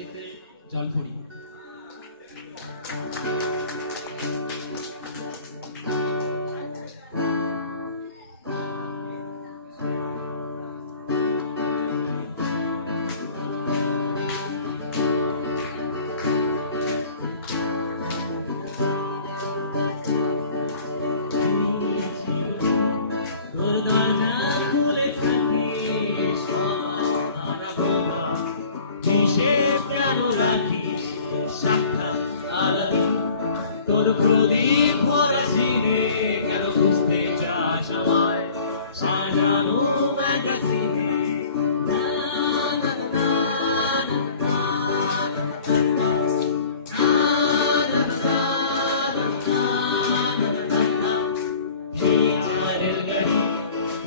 দিতে জলপুরি। তোর প্রদীপ ভরা সিনে কেন খুঁজতে চাস আমায় সাজানো ম্যাগাজিনে।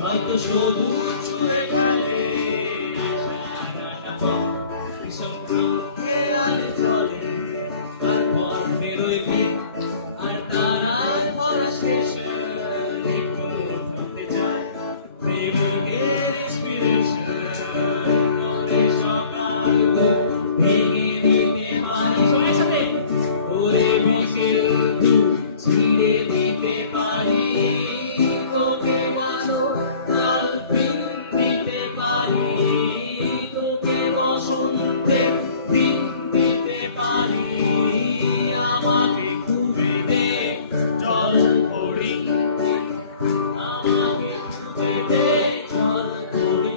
হয়তো শুধু ছুঁয়ে গেলে সারাটা পথ বিষম ক্রমকে আর চলে, তারপর বেরোয় ভিড় আর তারায় ভরা স্টেশন। একটু থামতে চায় প্রেমিকের ইন্সপিরেশন। তোরে সকাল ভেঙে দিতে পারি সবাই সাথে, তোরে বিকেল ধূপ ছিঁড়ে দিতে পারি, তোকে ভালো কাল দিন দিতে পারি, তোকে বসন্তে দিন দিতে পারি। আমাকে খুঁজে দে চল পড়ি, আমাকে খুঁজে দে চল পড়ি।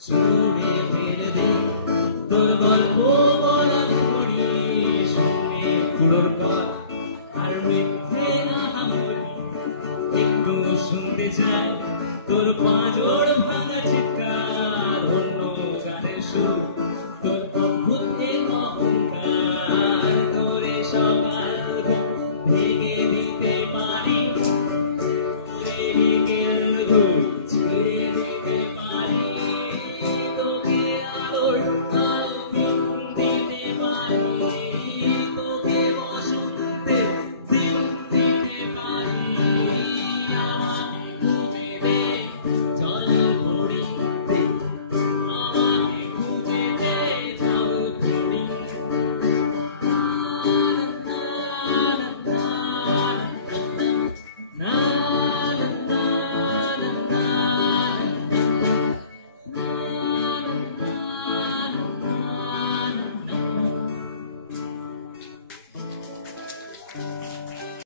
শুনে ফেলে দে তোর গল্প বলা করি, শুনে কুড়োর পর আর মিথ্যে না হামরি। একটু শুনতে চাই তোর পাঁজর ভাঙা চিৎকার, অন্য গানের সুর